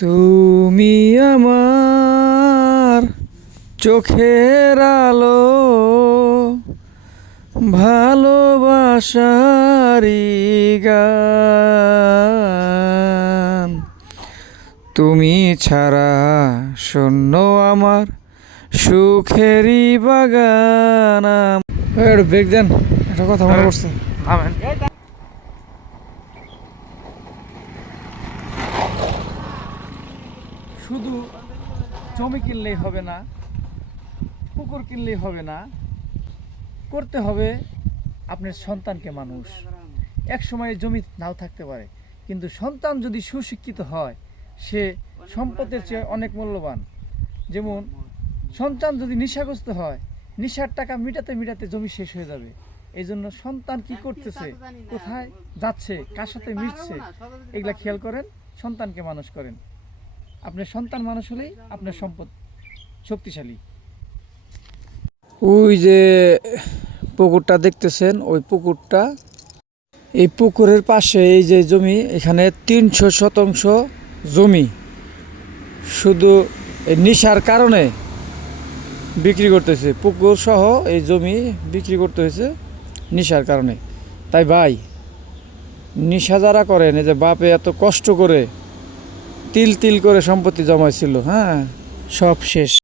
তুমি আমার চোখের আলো, ভালোবাসারি গান। তুমি ছাড়া শূন্য আমার সুখেরই বাগান। ব্রেক দেন, একটা কথা মনে পড়ছে। শুধু জমি কিনলেই হবে না, পুকুর কিনলেই হবে না, করতে হবে আপনার সন্তানকে মানুষ। এক সময় জমি নাও থাকতে পারে, কিন্তু সন্তান যদি সুশিক্ষিত হয় সে সম্পদের চেয়ে অনেক মূল্যবান। যেমন সন্তান যদি নেশাগ্রস্ত হয়, নেশার টাকা মিটাতে মিটাতে জমি শেষ হয়ে যাবে। এই জন্য সন্তান কি করতেছে, কোথায় যাচ্ছে, কার সাথে মিশছে, এগুলা খেয়াল করেন, সন্তানকে মানুষ করেন। আপনার সন্তান মানুষ হলেই আপনার সম্পদ শক্তিশালী। ওই যে পুকুরটা দেখতেছেন, ওই পুকুরটা, এই পুকুরের পাশে এই যে জমি, এখানে 300% জমি শুধু নেশার কারণে বিক্রি করতেছে। পুকুর সহ এই জমি বিক্রি করতে হয়েছে নেশার কারণে। তাই ভাই, নেশা যারা করেন, এই যে বাপে এত কষ্ট করে তিল তিল করে সম্পত্তি জমাইছিল, হ্যাঁ, সব শেষ।